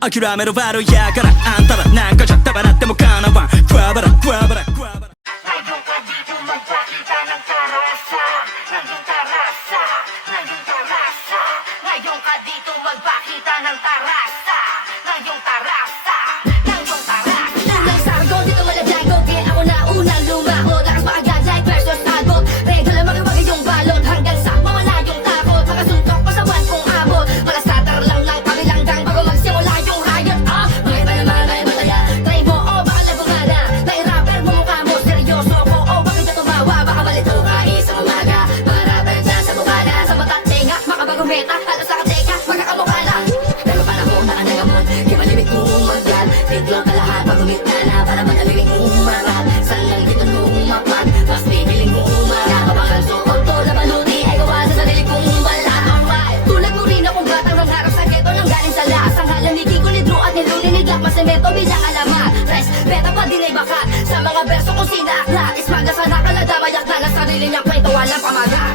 諦めろバロやからあんたらなんかじゃ手放ってもかなわんグワバラグワバラグワバラ Ngayon ka dito magpakita ng tarasa Ngayong tarasa, ngayong tarasa Ngayon ka dito magpakita ng tarasa Ngayong tarasa, ngayong tarasa Unang sargo, dito malagyago Kaya ako na unang lumaho Lakas maagad like versus agot Regala makiwag yung balot Hanggang sa mawala yung takot Makasuntok pa sa buwan kong abot Wala starter lang ng kabilanggang Bago magsimula yung riot Mga iba naman ay mataya Try mo o baka labungana May rapper mo mukha mo seryoso ko O bakit ka tumawa Baka malito ka isang umaga Mga rapper dyan sa bukana Sa mata't tenga Makabagong meta Halos sa kateka Magkakamukha na Pero panahon na nagamot Di malimit mo umagad Tiglong ka lahat Pag-umit na na Para manalimit mo umarat Saan lang dito mo umapat Mas pipiling mo umarat Kabangang suot to na baluti Ay gawa sa sarili kong bala Alright Tulad mo rin akong batang Nangharap sa ghetto Nang galing sa laas Ang halamigin ko lidro at niluniniglak Masemento bilang alamat Respeto pa din ay bakat Sa mga verso kong sinaklat Ismaga sa nakalada Bayak na na sarili niyang kwento Walang pamagat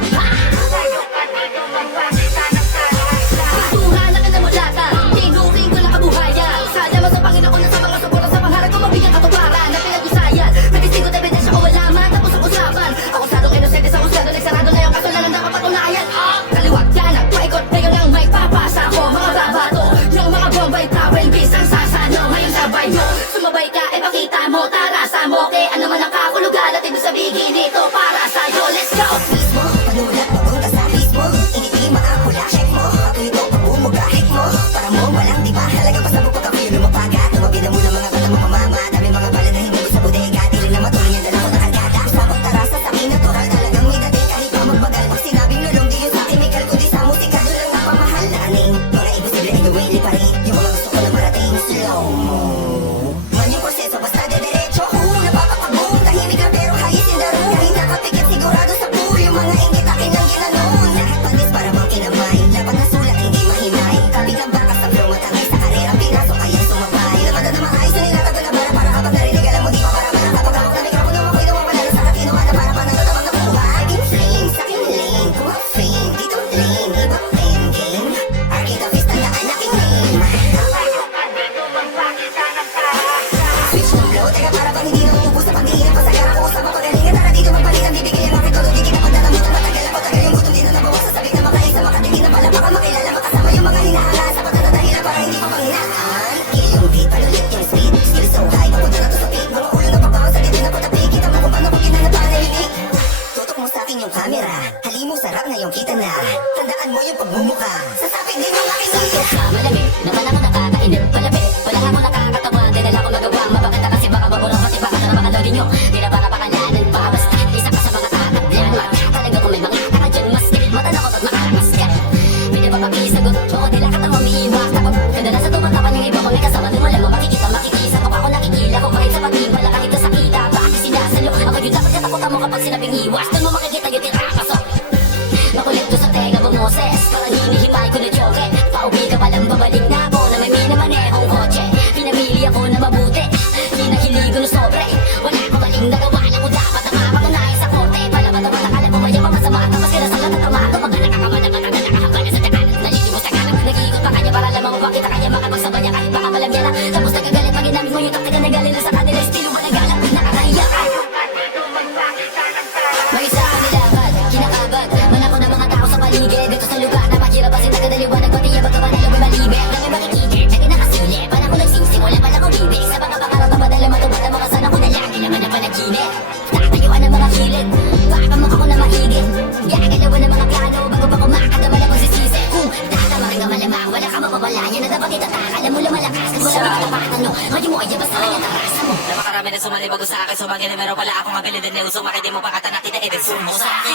Ngayon ka dito magpakita ng tarasa Bituhan na kinamulata Tinuring ko na kabuhayan Salamat sa Panginoon na sa mga suporta Sa pangarap ko mabigyan katuparan Na pinag-usayan May testigo na ebidensya ko malaman Tapos ang usapan Ako sadong inosente sa husgado Nagsarado na yung kasalanan Dapat patunayan Kaliwat kanan Paikot ngayon ang may papasa ko Mga babato Yung mga bombay travel Bisang sasano Ngayon sabay mo Sumabay ka e pakita mo Tarasa mo Kaya ano man ang kakulugan At ibig sabihin dito para sa'yo Let's go! Mismo, panulat papunta sa mismo Initi maakula, check mo Ako ito pabumugahit mo Para mo walang diba Halaga pa sa bukod ako yung lumapagat Tumabida mo ng mga bata mo pamama Dami mga bala na hindi sa bodega Di rin na matuloy yung dala ko nakargada Sabang tarasa sa akin natural Talagang may dating kahit pa magbagal Pag sinabing lulong di yun sa chemical Kundi sa musika doon lang napamahal na aning Mga imposible ay gawin pa rin Yung mga gusto ko na marating Slow mo Man yung proseso basta de-derecho Napapakaboom Tahimik na pero hayis in the room Kahit nakapikit sigurado sa pool Yung mga ingit akin ang ginanon Lahat pandis para bang kinamay Lapat na sulat hindi mahimay Kapit ang bakas ang flow matangay Sa karera pinasok kaya sumabay Lamad na maayos na nilatago na bara Para kapag narinig alam mo di pa para manakapag hawak na mikropono Ako'y tumapanalo sa katino Ada para panatatabang nakuha Aking flame sa aking lane Kuha fame dito lane Ibang endgame Arcade office tandaan aking name Ngayon ka dito magpakita ng tarasa Switch ng flow Teka para bang hindi na umubos Sa pagdihinang pasagara ko sa mapagalingan Tara dito magbalik ang bibigay ang aking todo Di kita pagdalamutan matagal ako Tagal yung gutom di na nabawas Sa sabik na makaisa makatingin na pala Baka makilala makasama yung mga hinahala Sa pata na dahilan para hindi pa panghinaan Yung beat palulit yung speed Skill so high Papunta na to sa peak Mga ulo na pagbawas Sa dito na patapik Kita mo kung paano ko kinanapanalitik Tutok mo sa akin yung camera Halimo sarap na yung kita na Tandaan mo yung pagmumuka Sasapin din yung aking Suntok sa malamig, naman ako nakakainip palapit. Wala ako nakakatawa, din wala ako magawa. Mapaganda kasi baka magulang pati baka na baka lodi nyo. Di na para pakalanan pa basta. Isa ka sa mga tatatlan. Talaga kung may mga taka dyan maski. Mata na ko at makaramas ka. Pinapapakisagot ko, nila katawa umiiwas. Takot, kadalasan tumatapan yung iba ko. May kasama nung wala mo makikita, makikisa ko. Ako nakikila ko kahit sa paging wala kahit sa kita. Bakit sinasalo? Ako yung dapat katakutan mo kapag sinabing iwas. Doon mo makikita yung tirapasok. Makulit ko sa tenga bumoses. Parang hinihimay ko na joke. Pauwi ka palang babalik na ako na may minamanehong kotse. Pinamili ako na mabuti. Hinahiligo na sobre. Wala ko maling nagawa na ko dapat ang mapatunayan sa korte. Palamat-amat akala mo mayang masama. Tapos kaya sa lahat ng tamato. Mga nakakamanaman ang nakakabala sa dakanan. Nalilimos na kanan. Nag-iikot pa kanya para lamang mapakita kanya makapagsabay niya kahit baka malamya na. Tapos nagagalit pag ginamit mo yung taktika na galing na sa kanila. Estilo mo nagalang nakakahiya ka. Ngayon ka dito magpakita ng tarasa May isa ka nilakad, kinakabag. Manako ng mga tao sa paligid. Dito sa lugar na mahirap kasi tagadaliwanag. Pati yung magkabanalo may malibig. Kami makikikit, lagi nakasilip. Para ko nagsisimula pala ko bibig. Sa mga pangarap na madala matubad ang mga sana ko na lagi naman ang panaginip. Nakatayuan ng mga kilid, baka mo ako na mahigit. Gagalawan ng mga plano bago pa kumakata wala magsisisi. Kung tatamarin ka malamang, wala ka mapapala niya na dapat itatak. Alam mo lumalakas, kasi wala mo katapatan no. Ngayon mo ay basta kanya tarasa mo. Napakarami na sumali bago sa akin. Sumagin na meron pala akong mabili din na uso. Makindi mo pa kata natin na edit. Sumo sa akin.